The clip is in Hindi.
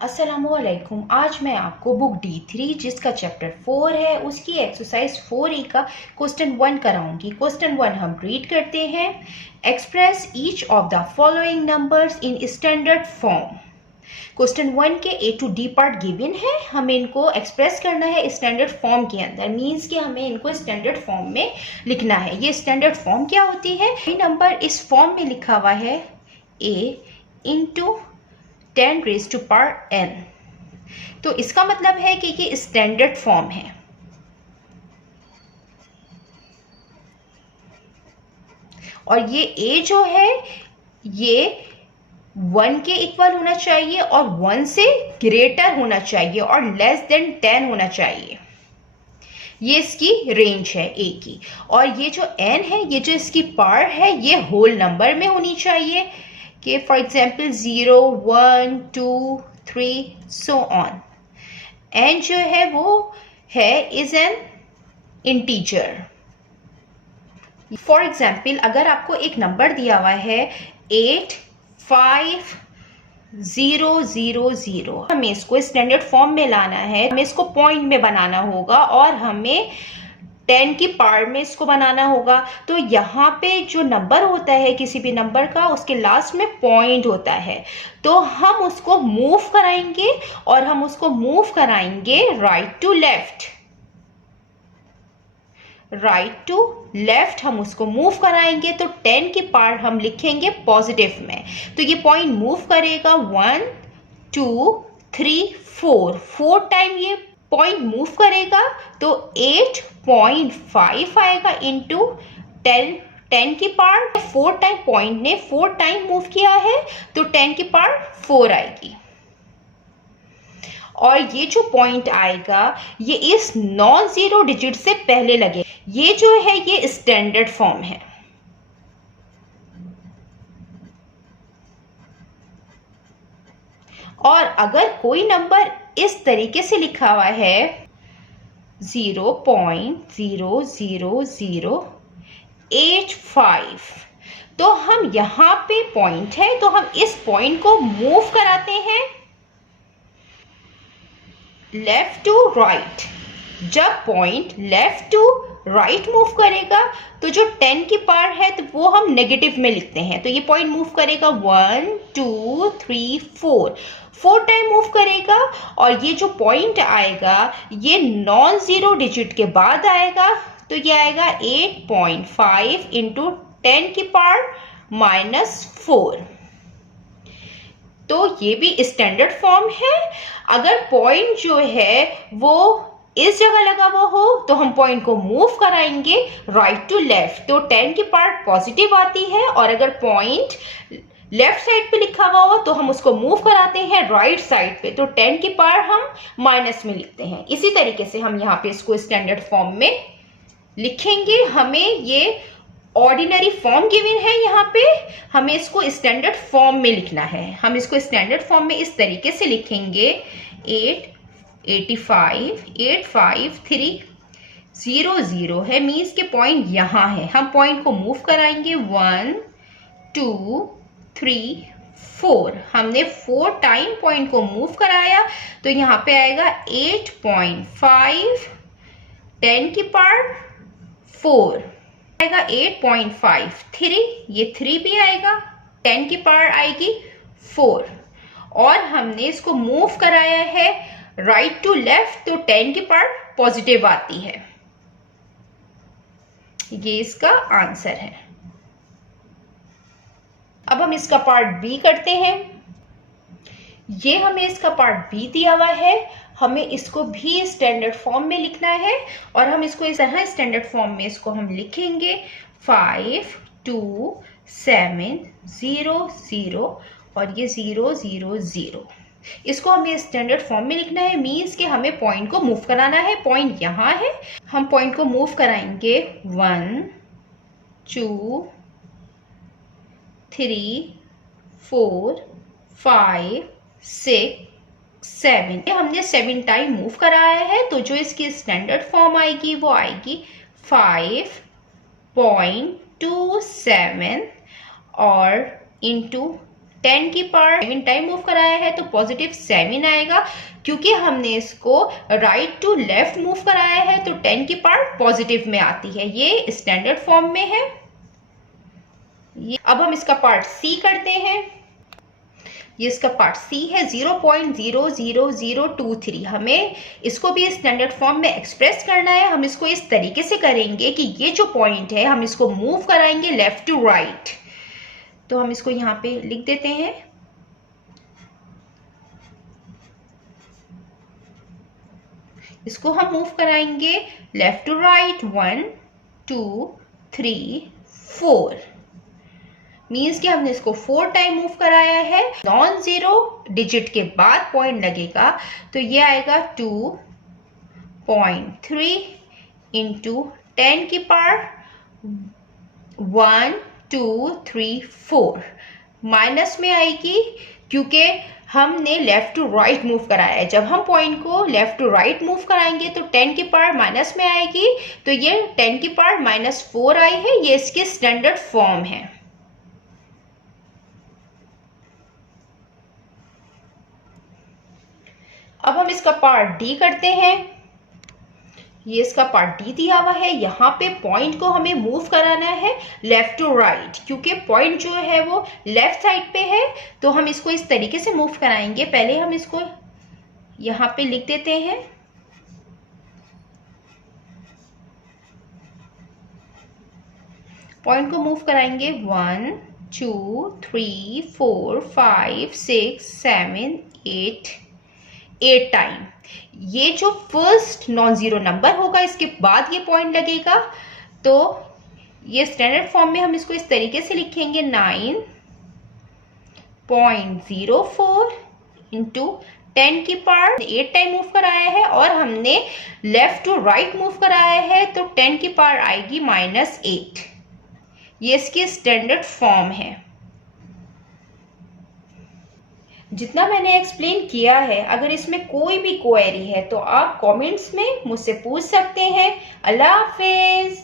अस्सलामुअलैकुम। आज मैं आपको बुक D3 जिसका चैप्टर 4 है उसकी एक्सरसाइज 4A का क्वेश्चन 1 कराऊंगी। क्वेश्चन 1 हम रीड करते हैं। Express each of the following numbers in standard form. Question 1 के A to D part given है, हमें इनको एक्सप्रेस करना है स्टैंडर्ड फॉर्म के अंदर। मीन्स कि हमें इनको स्टैंडर्ड फॉर्म में लिखना है। ये स्टैंडर्ड फॉर्म क्या होती है? ये नंबर इस फॉर्म में लिखा हुआ है A into 10 raise to power n। तो इसका मतलब है कि ये स्टैंडर्ड फॉर्म है। और ये a जो है ये 1 के इक्वल होना चाहिए और 1 से ग्रेटर होना चाहिए और लेस देन 10 होना चाहिए। ये इसकी रेंज है a की। और ये जो n है, ये जो इसकी पावर है, ये होल नंबर में होनी चाहिए कि for example 0, 1, 2, 3 so on. n जो है वो है is an integer. For example अगर आपको एक नंबर दिया हुआ है 85000, हमें इसको स्टैंडर्ड फॉर्म में लाना है, हमें इसको पॉइंट में बनाना होगा और हमें 10 की पावर में इसको बनाना होगा। तो यहाँ पे जो नंबर होता है किसी भी नंबर का, उसके लास्ट में पॉइंट होता है। तो हम उसको मूव कराएंगे और हम उसको मूव कराएंगे right to left. Right to left हम उसको मूव कराएंगे तो 10 की पावर हम लिखेंगे पॉजिटिव में। तो ये पॉइंट मूव करेगा 1, 2, 3, 4 टाइम ये पॉइंट मूव करेगा तो 8.5 आएगा इंटू 10 की पावर 4 टाइम। पॉइंट ने 4 टाइम मूव किया है तो 10 की पावर 4 आएगी। और ये जो पॉइंट आएगा ये इस नॉन जीरो डिजिट से पहले लगे। ये जो है ये स्टैंडर्ड फॉर्म है। और अगर कोई नंबर इस तरीके से लिखा हुआ है 0.00085, तो हम यहाँ पे पॉइंट है तो हम इस पॉइंट को मूव कराते हैं लेफ्ट टू राइट। जब point left to right move करेगा तो जो 10 की पावर है तो वो हम नेगेटिव में लिखते हैं। तो ये पॉइंट मूव करेगा 1, 2, 3, 4 टाइम मूव करेगा। और ये जो पॉइंट आएगा ये नॉन जीरो डिजिट के बाद आएगा तो ये आएगा 8.5 इंटू 10 की पावर -4। तो ये भी स्टैंडर्ड फॉर्म है। अगर पॉइंट जो है वो इस जगह लगा हुआ हो तो हम पॉइंट को मूव कराएंगे राइट टू लेफ्ट तो 10 की पार्ट पॉजिटिव आती है। और अगर पॉइंट लेफ्ट साइड पे लिखा हुआ हो तो हम उसको मूव कराते हैं राइट साइड पे तो 10 की पावर हम माइनस में लिखते हैं। इसी तरीके से हम यहाँ पे इसको स्टैंडर्ड फॉर्म में लिखेंगे। हमें ये ऑर्डिनरी फॉर्म गिवन है, यहाँ पे हमें इसको स्टैंडर्ड फॉर्म में लिखना है। हम इसको स्टैंडर्ड फॉर्म में इस तरीके से लिखेंगे 885,853,00 है। मीन्स के पॉइंट यहाँ है। हम पॉइंट को मूव कराएंगे 1, 2, 3, 4। हमने 4 टाइम पॉइंट को मूव कराया तो यहाँ पे आएगा 8.5, 10 की पावर 4 आएगा 8.53, ये 3 भी आएगा, 10 की पावर आएगी 4। और हमने इसको मूव कराया है राइट टू लेफ्ट तो 10 की पावर पॉजिटिव आती है। ये इसका आंसर है। अब हम इसका पार्ट बी करते हैं। ये हमें इसका पार्ट बी दिया हुआ है, हमें इसको भी स्टैंडर्ड फॉर्म में लिखना है। और हम इसको इस तरह स्टैंडर्ड फॉर्म में इसको हम लिखेंगे 52700 और ये 000। इसको हमें स्टैंडर्ड फॉर्म में लिखना है। मीन्स कि हमें पॉइंट को मूव कराना है। पॉइंट यहाँ है, हम पॉइंट को मूव कराएंगे 1, 2, 3, 4, 5, 6, 7। हमने 7 टाइम मूव कराया है तो जो इसकी स्टैंडर्ड फॉर्म आएगी वो आएगी 5.27 और इंटू 10 की पावर 7 टाइम मूव कराया है तो पॉजिटिव 7 आएगा। क्योंकि हमने इसको राइट टू लेफ्ट मूव कराया है तो 10 की पावर पॉजिटिव में आती है। ये स्टैंडर्ड फॉर्म में है। अब हम इसका पार्ट सी करते हैं। ये इसका पार्ट सी है 0.00023। हमें इसको भी स्टैंडर्ड फॉर्म में एक्सप्रेस करना है। हम इसको इस तरीके से करेंगे कि ये जो पॉइंट है हम इसको मूव कराएंगे लेफ्ट टू राइट। तो हम इसको यहाँ पे लिख देते हैं। इसको हम मूव कराएंगे लेफ्ट टू राइट 1 2 3 4। मीन्स कि हमने इसको 4 टाइम मूव कराया है। नॉन जीरो डिजिट के बाद पॉइंट लगेगा तो ये आएगा 2.3 इंटू 10 की पावर 1 2 3 4। माइनस में आएगी क्योंकि हमने लेफ्ट टू राइट मूव कराया है। जब हम पॉइंट को लेफ्ट टू राइट मूव कराएंगे तो 10 की पावर माइनस में आएगी। तो ये 10 की पावर -4 आई है। ये इसकी स्टैंडर्ड फॉर्म है। अब हम इसका पार्ट डी करते हैं। ये इसका पार्ट डी दिया हुआ है। यहाँ पे पॉइंट को हमें मूव कराना है लेफ्ट टू राइट। क्योंकि पॉइंट जो है वो लेफ्ट साइड पे है तो हम इसको इस तरीके से मूव कराएंगे। पहले हम इसको यहाँ पे लिख देते हैं। पॉइंट को मूव कराएंगे 1 2 3 4 5 6 7 8 टाइम। ये जो फर्स्ट नॉन जीरो नंबर होगा इसके बाद ये पॉइंट लगेगा। तो ये स्टैंडर्ड फॉर्म में हम इसको इस तरीके से लिखेंगे 9.04 इंटू 10 की पावर 8 टाइम मूव कराया है और हमने लेफ्ट टू राइट मूव कराया है तो 10 की पावर आएगी -8। ये इसकी स्टैंडर्ड फॉर्म है। जितना मैंने एक्सप्लेन किया है, अगर इसमें कोई भी क्वेरी है तो आप कमेंट्स में मुझसे पूछ सकते हैं। अल्लाह हाफिज।